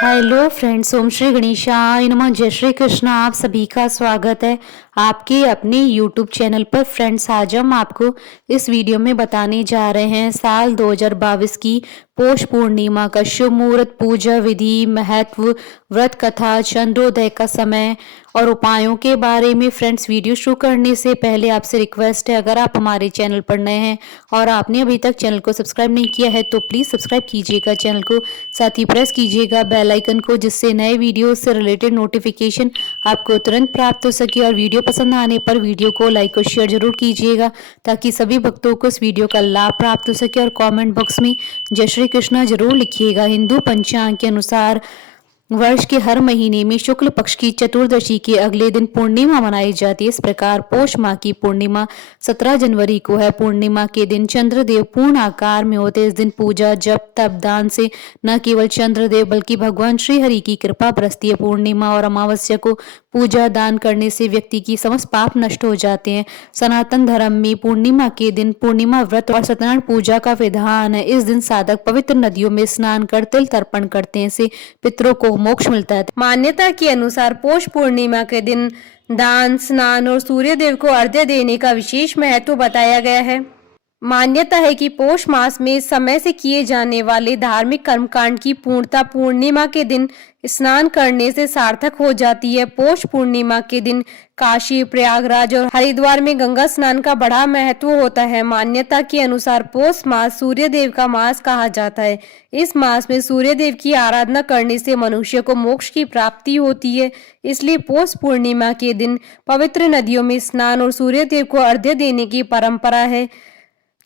Hello friends, ओम श्री गणेशाय नमः। जय श्री कृष्ण। आप सभी का स्वागत है आपके अपने यूट्यूब चैनल पर। फ्रेंड्स, आज हम आपको इस वीडियो में बताने जा रहे हैं साल 2022 की पौष पूर्णिमा का शुभ मुहूर्त, पूजा विधि, महत्व, व्रत कथा, चंद्रोदय का समय और उपायों के बारे में। फ्रेंड्स, वीडियो शुरू करने से पहले आपसे रिक्वेस्ट है, अगर आप हमारे चैनल पर नए हैं और आपने अभी तक चैनल को सब्सक्राइब नहीं किया है तो प्लीज़ सब्सक्राइब कीजिएगा चैनल को, साथ ही प्रेस कीजिएगा बेल आइकन को, जिससे नए वीडियो से रिलेटेड नोटिफिकेशन आपको तुरंत प्राप्त हो सके। और वीडियो पसंद आने पर वीडियो को लाइक और शेयर जरूर कीजिएगा ताकि सभी भक्तों को इस वीडियो का लाभ प्राप्त हो सके। और कमेंट बॉक्स में जय श्री कृष्णा जरूर लिखिएगा। हिंदू पंचांग के अनुसार वर्ष के हर महीने में शुक्ल पक्ष की चतुर्दशी के अगले दिन पूर्णिमा मनाई जाती है। इस प्रकार पौष माह की पूर्णिमा 17 जनवरी को है। पूर्णिमा के दिन चंद्रदेव पूर्ण आकार में होते हैं। इस दिन पूजा, जप, तप, दान से न केवल चंद्रदेव बल्कि भगवान श्री हरि की कृपा बरसती है। पूर्णिमा और अमावस्या को पूजा दान करने से व्यक्ति की समस्त पाप नष्ट हो जाते हैं। सनातन धर्म में पूर्णिमा के दिन पूर्णिमा व्रत और सत्यनारायण पूजा का विधान है। इस दिन साधक पवित्र नदियों में स्नान कर तिल तर्पण करते हैं। इससे पितरों को मोक्ष मिलता है। मान्यता के अनुसार पौष पूर्णिमा के दिन दान, स्नान और सूर्य देव को अर्घ्य देने का विशेष महत्व बताया गया है। मान्यता है कि पौष मास में समय से किए जाने वाले धार्मिक कर्मकांड की पूर्णता पूर्णिमा के दिन स्नान करने से सार्थक हो जाती है। पौष पूर्णिमा के दिन काशी, प्रयागराज और हरिद्वार में गंगा स्नान का बड़ा महत्व होता है। मान्यता के अनुसार पौष मास सूर्य देव का मास कहा जाता है। इस मास में सूर्य देव की आराधना करने से मनुष्य को मोक्ष की प्राप्ति होती है। इसलिए पौष पूर्णिमा के दिन पवित्र नदियों में स्नान और सूर्य देव को अर्घ्य देने की परंपरा है।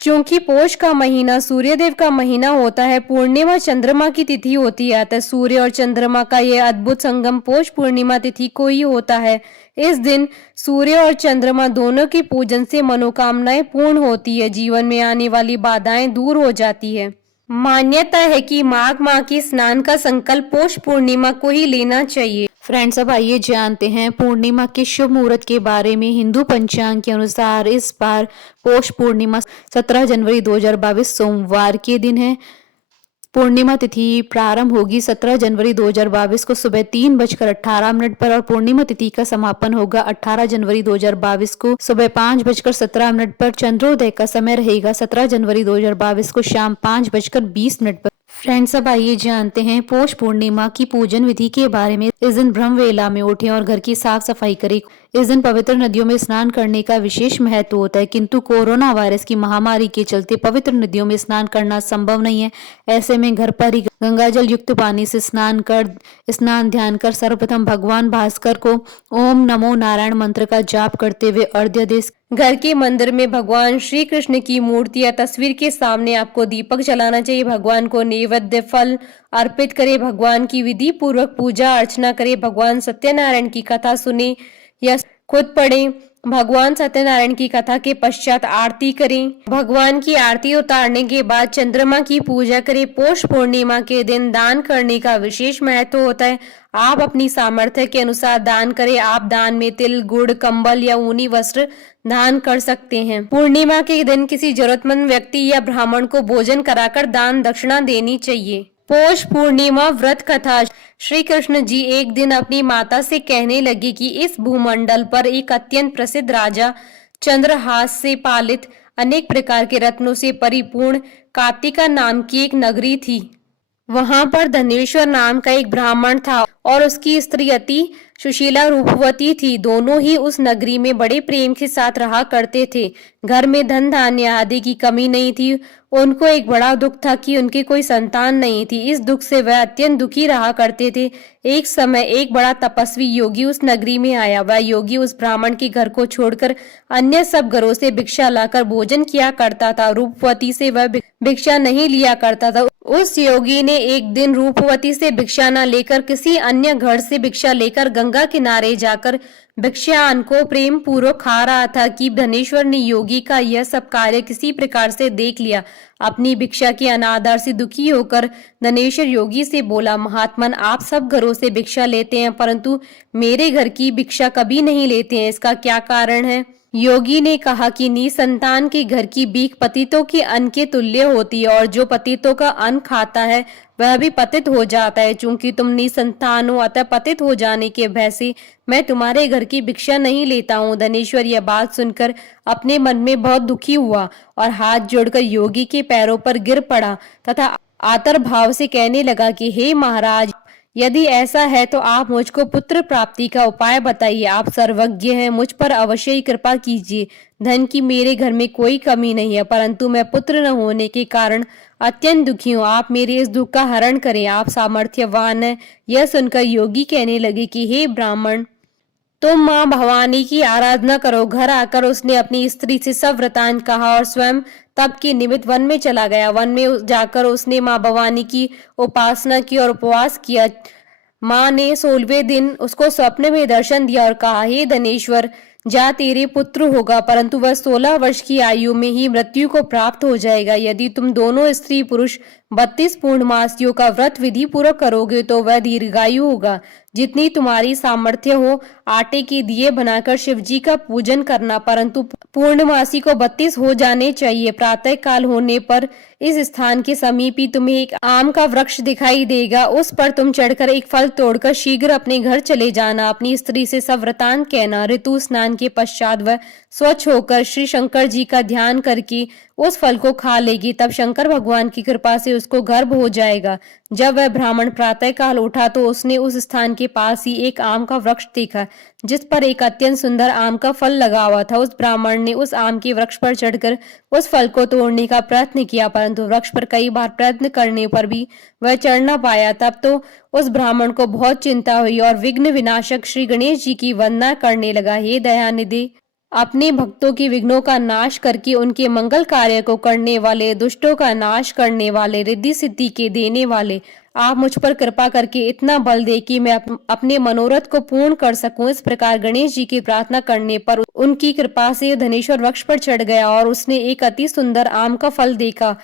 क्योंकि पौष का महीना सूर्यदेव का महीना होता है, पूर्णिमा चंद्रमा की तिथि होती है, अतः सूर्य और चंद्रमा का यह अद्भुत संगम पौष पूर्णिमा तिथि को ही होता है। इस दिन सूर्य और चंद्रमा दोनों के पूजन से मनोकामनाएं पूर्ण होती है, जीवन में आने वाली बाधाएं दूर हो जाती है। मान्यता है कि माघ माह के स्नान का संकल्प पौष पूर्णिमा को ही लेना चाहिए। फ्रेंड्स, अब आइए जानते हैं पूर्णिमा के शुभ मुहूर्त के बारे में। हिंदू पंचांग के अनुसार इस बार पौष पूर्णिमा 17 जनवरी 2022 सोमवार के दिन है। पूर्णिमा तिथि प्रारंभ होगी 17 जनवरी 2022 को सुबह 3:18 पर और पूर्णिमा तिथि का समापन होगा 18 जनवरी 2022 को सुबह 5:17 पर। चंद्रोदय का समय रहेगा 17 जनवरी 2022 को शाम 5:20 पर। फ्रेंड्स, अब आइए जानते हैं पौष पूर्णिमा की पूजन विधि के बारे में। इस दिन ब्रह्म वेला में उठें और घर की साफ सफाई करें। इस दिन पवित्र नदियों में स्नान करने का विशेष महत्व होता है, किंतु कोरोना वायरस की महामारी के चलते पवित्र नदियों में स्नान करना संभव नहीं है। ऐसे में घर पर ही गंगा जल युक्त पानी से स्नान ध्यान कर सर्वप्रथम भगवान भास्कर को ओम नमो नारायण मंत्र का जाप करते हुए अर्घ्य दे। घर के मंदिर में भगवान श्री कृष्ण की मूर्ति या तस्वीर के सामने आपको दीपक जलाना चाहिए। भगवान को नैवेद्य फल अर्पित करें। भगवान की विधि पूर्वक पूजा अर्चना करें। भगवान सत्यनारायण की कथा सुने या खुद पढ़ें। भगवान सत्यनारायण की कथा के पश्चात आरती करें। भगवान की आरती उतारने के बाद चंद्रमा की पूजा करें। पौष पूर्णिमा के दिन दान करने का विशेष महत्व होता है। आप अपनी सामर्थ्य के अनुसार दान करें। आप दान में तिल, गुड़, कंबल या ऊनी वस्त्र दान कर सकते हैं। पूर्णिमा के दिन किसी जरूरतमंद व्यक्ति या ब्राह्मण को भोजन कराकर दान दक्षिणा देनी चाहिए। पौष पूर्णिमा व्रत कथा। श्री कृष्ण जी एक दिन अपनी माता से कहने लगे कि इस भूमंडल पर एक अत्यंत प्रसिद्ध राजा चंद्रहास से पालित अनेक प्रकार के रत्नों से परिपूर्ण कार्तिका नाम की एक नगरी थी। वहां पर धनेश्वर नाम का एक ब्राह्मण था और उसकी स्त्री अति सुशीला रूपवती थी। दोनों ही उस नगरी में बड़े प्रेम के साथ रहा करते थे। घर में धन धान्य आदि की कमी नहीं थी। उनको एक बड़ा दुख था कि उनकी कोई संतान नहीं थी। इस दुख से वह अत्यंत दुखी रहा करते थे। एक समय एक बड़ा तपस्वी योगी उस नगरी में आया। वह योगी उस ब्राह्मण के घर को छोड़कर अन्य सब घरों से भिक्षा लाकर भोजन किया करता था। रूपवती से वह भिक्षा नहीं लिया करता था। उस योगी ने एक दिन रूपवती से भिक्षा न लेकर किसी अन्य घर से भिक्षा लेकर गंगा किनारे जाकर भिक्षान को प्रेम पूर्वक खा रहा था कि धनेश्वर ने योगी का यह सब कार्य किसी प्रकार से देख लिया। अपनी भिक्षा के अनादर से दुखी होकर धनेश्वर योगी से बोला, महात्मन, आप सब घरों से भिक्षा लेते हैं परंतु मेरे घर की भिक्षा कभी नहीं लेते हैं, इसका क्या कारण है? योगी ने कहा कि निसंतान के घर की भीख पतितों के अन्न के तुल्य होती है और जो पतितों का अन्न खाता है वह भी पतित हो जाता है। चूंकि तुम निसंतान हो अतः पतित हो जाने के भय से मैं तुम्हारे घर की भिक्षा नहीं लेता हूँ। धनेश्वर यह बात सुनकर अपने मन में बहुत दुखी हुआ और हाथ जोड़कर योगी के पैरों पर गिर पड़ा तथा आतर भाव से कहने लगा कि हे महाराज, यदि ऐसा है तो आप मुझको पुत्र प्राप्ति का उपाय बताइए। आप सर्वज्ञ हैं, मुझ पर अवश्य ही कृपा कीजिए। धन की मेरे घर में कोई कमी नहीं है, परंतु मैं पुत्र न होने के कारण अत्यंत दुखी हूँ। आप मेरे इस दुख का हरण करें, आप सामर्थ्यवान हैं। यह सुनकर योगी कहने लगे कि हे ब्राह्मण, तुम माँ भवानी की आराधना करो। घर आकर उसने अपनी स्त्री से सब वृतांत कहा और स्वयं तप के निमित्त वन में चला गया। वन में जाकर उसने माँ भवानी की उपासना की और उपवास किया। माँ ने 16वें दिन उसको स्वप्न में दर्शन दिया और कहा, हे धनेश्वर, जा तेरे पुत्र होगा, परंतु वह 16 वर्ष की आयु में ही मृत्यु को प्राप्त हो जाएगा। यदि तुम दोनों स्त्री पुरुष 32 पूर्णमासियों का व्रत विधि पूर्वक करोगे तो वह दीर्घायु होगा। जितनी तुम्हारी सामर्थ्य हो आटे के दिए बनाकर शिव जी का पूजन करना, परंतु पूर्णमासी को 32 हो जाने चाहिए। प्रातः काल होने पर इस स्थान के समीप ही तुम्हें एक आम का वृक्ष दिखाई देगा। उस पर तुम चढ़कर एक फल तोड़कर शीघ्र अपने घर चले जाना। अपनी स्त्री से सब वृतांत कहना। ऋतु स्नान के पश्चात वह स्वच्छ होकर श्री शंकर जी का ध्यान करके उस फल को खा लेगी। तब शंकर भगवान की कृपा से उसको गर्भ हो जाएगा। जब वह ब्राह्मण प्रातः काल उठा तो उसने उस स्थान के पास ही एक आम का वृक्ष देखा जिस पर एक अत्यंत सुंदर आम का फल लगा हुआ था। उस ब्राह्मण ने उस आम के वृक्ष पर चढ़कर उस फल को तोड़ने का प्रयत्न किया, परंतु वृक्ष पर कई बार प्रयत्न करने पर भी वह चढ़ न पाया। तब तो उस ब्राह्मण को बहुत चिंता हुई और विघ्न विनाशक श्री गणेश जी की वंदना करने लगा। हे दयानिधि, अपने भक्तों की विघ्नों का नाश करके उनके मंगल कार्य को करने वाले, दुष्टों का नाश करने वाले, रिद्धि सिद्धि के देने वाले, आप मुझ पर कृपा करके इतना बल दे कि मैं अपने मनोरथ को पूर्ण कर सकूं। इस प्रकार गणेश जी की प्रार्थना करने पर उनकी कृपा से धनेश्वर वृक्ष पर चढ़ गया और उसने एक अति सुंदर आम का फल देखा।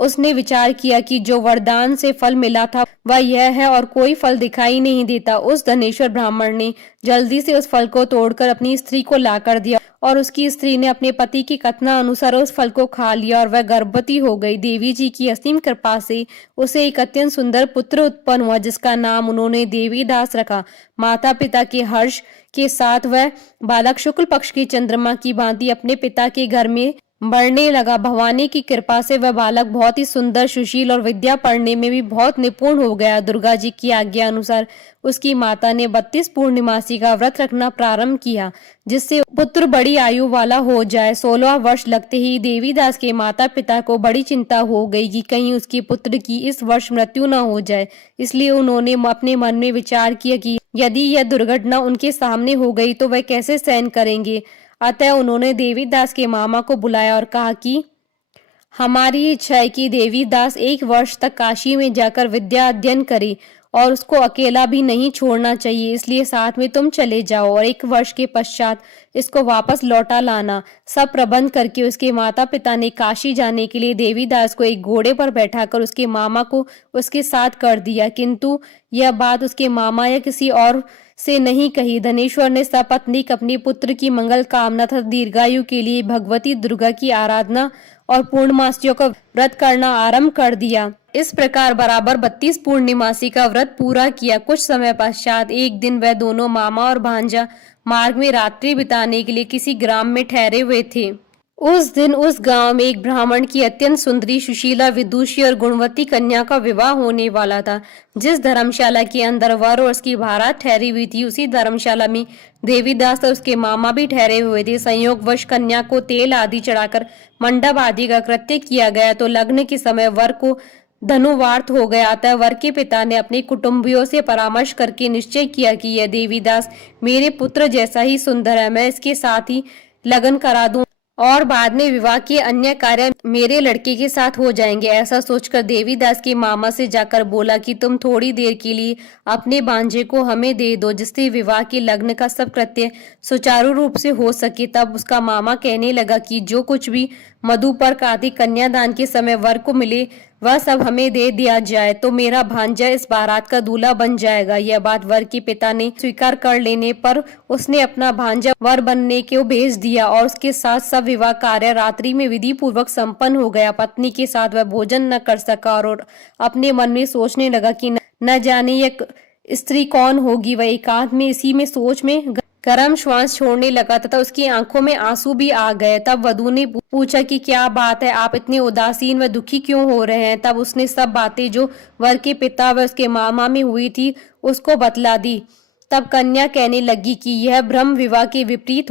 उसने विचार किया कि जो वरदान से फल मिला था वह यह है और कोई फल दिखाई नहीं देता। उस धनेश्वर ब्राह्मण ने जल्दी से उस फल को तोड़कर अपनी स्त्री को लाकर दिया और उसकी स्त्री ने अपने पति की कथना अनुसार उस फल को खा लिया और वह गर्भवती हो गई। देवी जी की असीम कृपा से उसे एक अत्यंत सुंदर पुत्र उत्पन्न हुआ जिसका नाम उन्होंने देवीदास रखा। माता पिता के हर्ष के साथ वह बालक शुक्ल पक्ष की चंद्रमा की भांति अपने पिता के घर में बढ़ने लगा। भवानी की कृपा से वह बालक बहुत ही सुंदर, सुशील और विद्या पढ़ने में भी बहुत निपुण हो गया। दुर्गा जी की आज्ञा अनुसार उसकी माता ने 32 पूर्णिमासी का व्रत रखना प्रारंभ किया जिससे पुत्र बड़ी आयु वाला हो जाए। 16 वर्ष लगते ही देवीदास के माता पिता को बड़ी चिंता हो गई कि कहीं उसके पुत्र की इस वर्ष मृत्यु न हो जाए। इसलिए उन्होंने अपने मन में विचार किया कि यदि यह दुर्घटना उनके सामने हो गई तो वह कैसे सहन करेंगे। अतः उन्होंने देवीदास के मामा को बुलाया और कहा कि हमारी इच्छा है कि देवीदास 1 वर्ष तक काशी में जाकर विद्या अध्ययन करे और उसको अकेला भी नहीं छोड़ना चाहिए, इसलिए साथ में तुम चले जाओ और 1 वर्ष के पश्चात इसको वापस लौटा लाना। सब प्रबंध करके उसके माता पिता ने काशी जाने के लिए देवीदास को एक घोड़े पर बैठाकर उसके मामा को उसके साथ कर दिया, किंतु यह बात उसके मामा या किसी और से नहीं कही। धनेश्वर ने सपत्नीक अपने पुत्र की मंगल कामना तथा दीर्घायु के लिए भगवती दुर्गा की आराधना और पूर्णमासियों का व्रत करना आरंभ कर दिया। इस प्रकार बराबर 32 पूर्णिमासी का व्रत पूरा किया। कुछ समय पश्चात एक दिन वह दोनों मामा और भांजा मार्ग में रात्रि बिताने के लिए किसी ग्राम में ठहरे हुए थे। उस दिन उस गांव में एक ब्राह्मण की अत्यंत सुंदरी, सुशीला, विदुषी और गुणवती कन्या का विवाह होने वाला था। जिस धर्मशाला के अंदर वर और उसकी बारात ठहरी हुई थी उसी धर्मशाला में देवीदास और उसके मामा भी ठहरे हुए थे। संयोगवश कन्या को तेल आदि चढ़ाकर मंडप आदि का कृत्य किया गया तो लग्न के समय वर को धनुवार्थ हो गया। अतः वर के पिता ने अपने कुटुंबियों से परामर्श करके निश्चय किया कि यह देवीदास मेरे पुत्र जैसा ही सुंदर है, मैं इसके साथ ही लगन करा दूं और बाद में विवाह के अन्य कार्य मेरे लड़के के साथ हो जाएंगे। ऐसा सोचकर देवीदास के मामा से जाकर बोला कि तुम थोड़ी देर के लिए अपने भांजे को हमें दे दो जिससे विवाह के लग्न का सब कृत्य सुचारू रूप से हो सके। तब उसका मामा कहने लगा कि जो कुछ भी मधुपर्क आदि कन्यादान के समय वर को मिले वह सब हमें दे दिया जाए तो मेरा भांजा इस बारात का दूल्हा बन जाएगा। यह बात वर के पिता ने स्वीकार कर लेने पर उसने अपना भांजा वर बनने को भेज दिया और उसके साथ सब विवाह कार्य रात्रि में विधि पूर्वक संपन्न हो गया। पत्नी के साथ वह भोजन न कर सका और अपने मन में सोचने लगा कि न जाने यह स्त्री कौन होगी। वह एकांत में इसी में सोच में गर्म श्वास छोड़ने लगा तथा उसकी आंखों में आंसू भी आ गए। तब वधू ने पूछा कि क्या बात है, आप इतने उदासीन व दुखी क्यों हो रहे हैं। तब उसने सब बातें जो वर के पिता व उसके मामा में हुई थी उसको बतला दी। तब कन्या कहने लगी कि यह ब्रह्म विवाह के विपरीत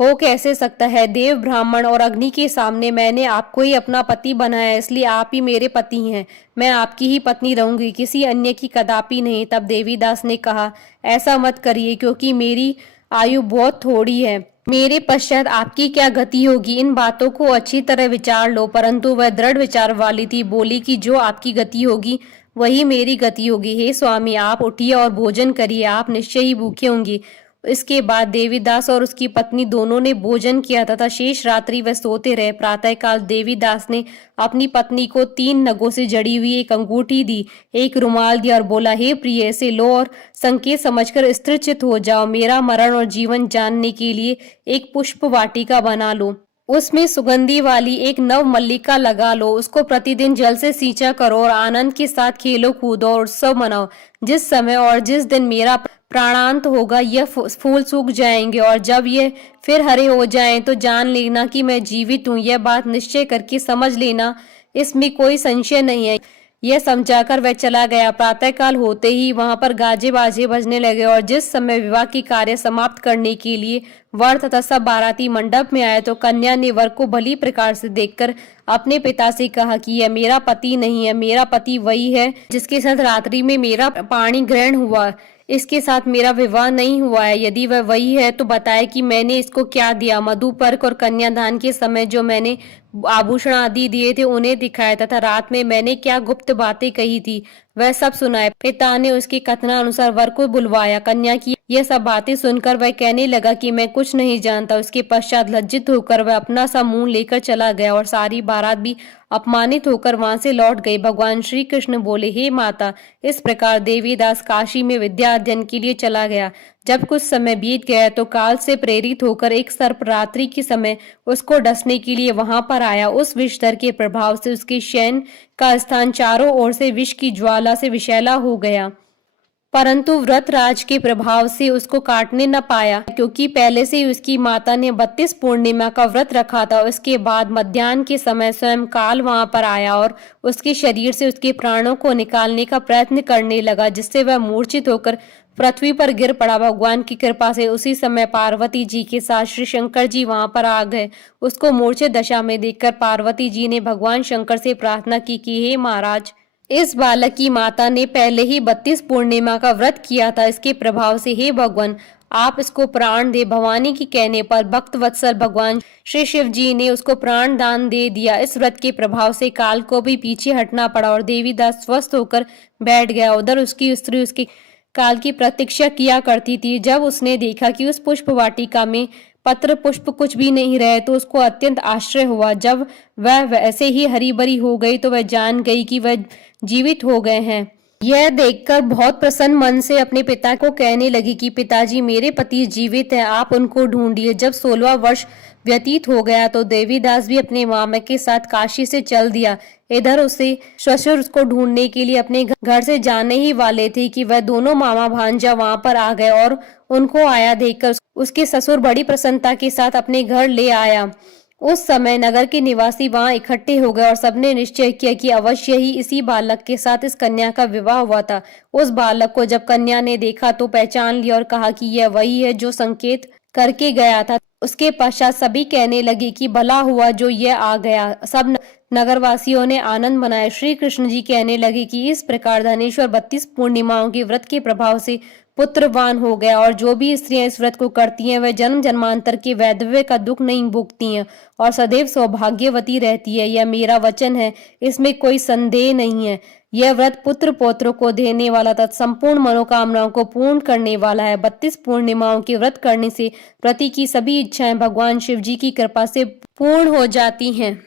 हो कैसे सकता है। देव, ब्राह्मण और अग्नि के सामने मैंने आपको ही अपना पति बनाया, इसलिए आप ही मेरे पति हैं। मैं आपकी ही पत्नी रहूंगी, किसी अन्य की कदापि नहीं। तब देवीदास ने कहा, ऐसा मत करिए, क्योंकि मेरी आयु बहुत थोड़ी है। मेरे पश्चात आपकी क्या गति होगी, इन बातों को अच्छी तरह विचार लो। परंतु वह दृढ़ विचार वाली थी, बोली कि जो आपकी गति होगी वही मेरी गति होगी। हे स्वामी, आप उठिए और भोजन करिए, आप निश्चय ही भूखे होंगे। इसके बाद देवीदास और उसकी पत्नी दोनों ने भोजन किया तथा शेष रात्रि वह सोते रहे। प्रातःकाल देवीदास ने अपनी पत्नी को 3 नगों से जड़ी हुई एक अंगूठी दी, एक रुमाल दिया और बोला, हे प्रिय, इसे लो और संकेत समझकर स्थिरचित हो जाओ। मेरा मरण और जीवन जानने के लिए एक पुष्प वाटिका बना लो, उसमें सुगंधी वाली एक नव मल्लिका लगा लो, उसको प्रतिदिन जल से सींचा करो और आनंद के साथ खेलो कूदो और उत्सव मनाओ। जिस समय और जिस दिन मेरा प्राणांत होगा यह फूल सूख जाएंगे और जब ये फिर हरे हो जाएं तो जान लेना कि मैं जीवित हूँ। यह बात निश्चय करके समझ लेना, इसमें कोई संशय नहीं है। यह समझाकर वह चला गया। प्रातःकाल होते ही वहां पर गाजे बाजे बजने लगे और जिस समय विवाह की कार्य समाप्त करने के लिए वर तथा सब बाराती मंडप में आए तो कन्या ने वर को भली प्रकार से देखकर अपने पिता से कहा कि यह मेरा पति नहीं है, मेरा पति वही है जिसके साथ रात्रि में मेरा पाणी ग्रहण हुआ, इसके साथ मेरा विवाह नहीं हुआ है। यदि वह वही है तो बताए कि मैंने इसको क्या दिया। मधुपर्क और कन्यादान के समय जो मैंने आभूषण आदि दिए थे उन्हें दिखाया तथा रात में मैंने क्या गुप्त बातें कही थी वह सब सुनाए। पिता ने उसके कथनानुसार वर को बुलवाया। कन्या की यह सब बातें सुनकर वह कहने लगा कि मैं कुछ नहीं जानता। उसके पश्चात लज्जित होकर वह अपना सा मुंह लेकर चला गया और सारी बारात भी अपमानित होकर वहां से लौट गई। भगवान श्री कृष्ण बोले, हे माता, इस प्रकार देवीदास काशी में विद्या अध्ययन के लिए चला गया। जब कुछ समय बीत गया तो काल से प्रेरित होकर एक सर्प रात्रि के समय उसको डसने के लिए वहां पर आया। उस विषधर के प्रभाव से उसके शयन का स्थान चारों ओर से विष की ज्वाला से विषैला हो गया, परंतु व्रतराज के प्रभाव से उसको काटने न पाया, क्योंकि पहले से ही उसकी माता ने 32 पूर्णिमा का व्रत रखा था। उसके बाद मध्याह्न के समय स्वयं काल वहां पर आया और उसके शरीर से उसके प्राणों को निकालने का प्रयत्न करने लगा, जिससे वह मूर्छित होकर पृथ्वी पर गिर पड़ा। भगवान की कृपा से उसी समय पार्वती जी के साथ श्री शंकर जी वहां पर आ गए। उसको मूर्छित दशा में देखकर पार्वती जी ने भगवान शंकर से प्रार्थना की कि हे महाराज, इस बालक की माता ने पहले ही 32 पूर्णिमा का व्रत किया था, इसके प्रभाव से हे भगवान आप इसको प्राण दे। भवानी की कहने पर भक्त वत्सल भगवान श्री शिव जी ने उसको प्राण दान दे दिया। इस व्रत के प्रभाव से काल को भी पीछे हटना पड़ा और देवीदास स्वस्थ होकर बैठ गया। उधर उसकी स्त्री उसके काल की प्रतीक्षा किया करती थी। जब उसने देखा कि उस पुष्प वाटिका में पत्र पुष्प कुछ भी नहीं रहे तो उसको अत्यंत आश्चर्य हुआ। जब वह वैसे ही हरी भरी हो गई तो वह जान गई कि वह जीवित हो गए हैं। यह देखकर बहुत प्रसन्न मन से अपने पिता को कहने लगी कि पिताजी, मेरे पति जीवित हैं, आप उनको ढूंढिए। जब 16वां वर्ष व्यतीत हो गया तो देवीदास भी अपने मामा के साथ काशी से चल दिया। इधर उसे ससुर उसको ढूंढने के लिए अपने घर से जाने ही वाले थे कि वह दोनों मामा भांजा वहां पर आ गए और उनको आया देखकर उसके ससुर बड़ी प्रसन्नता के साथ अपने घर ले आया। उस समय नगर के निवासी वहां इकट्ठे हो गए और सबने निश्चय किया कि अवश्य ही इसी बालक के साथ इस कन्या का विवाह हुआ था। उस बालक को जब कन्या ने देखा तो पहचान लिया और कहा कि यह वही है जो संकेत करके गया था। उसके पश्चात सभी कहने लगे कि भला हुआ जो यह आ गया। सब नगरवासियों ने आनंद मनाया। श्री कृष्ण जी कहने लगे कि इस प्रकार धनेश्वर 32 पूर्णिमाओं के व्रत के प्रभाव से पुत्रवान हो गया और जो भी स्त्रियां इस व्रत को करती हैं वह जन्म जन्मांतर के वैधव्य का दुख नहीं भोगती हैं और सदैव सौभाग्यवती रहती है। यह मेरा वचन है, इसमें कोई संदेह नहीं है। यह व्रत पुत्र पौत्रों को देने वाला तथा संपूर्ण मनोकामनाओं को पूर्ण करने वाला है। 32 पूर्णिमाओं के व्रत करने से प्रति की सभी इच्छाएं भगवान शिव जी की कृपा से पूर्ण हो जाती हैं।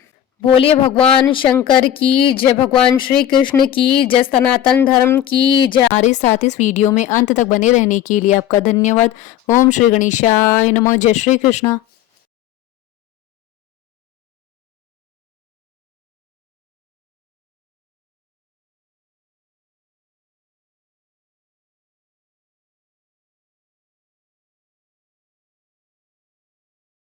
बोलिए भगवान शंकर की जय, भगवान श्री कृष्ण की जय, सनातन धर्म की जय। हमारे साथ इस वीडियो में अंत तक बने रहने के लिए आपका धन्यवाद। ओम श्री गणेशाय नमः। जय श्री कृष्ण।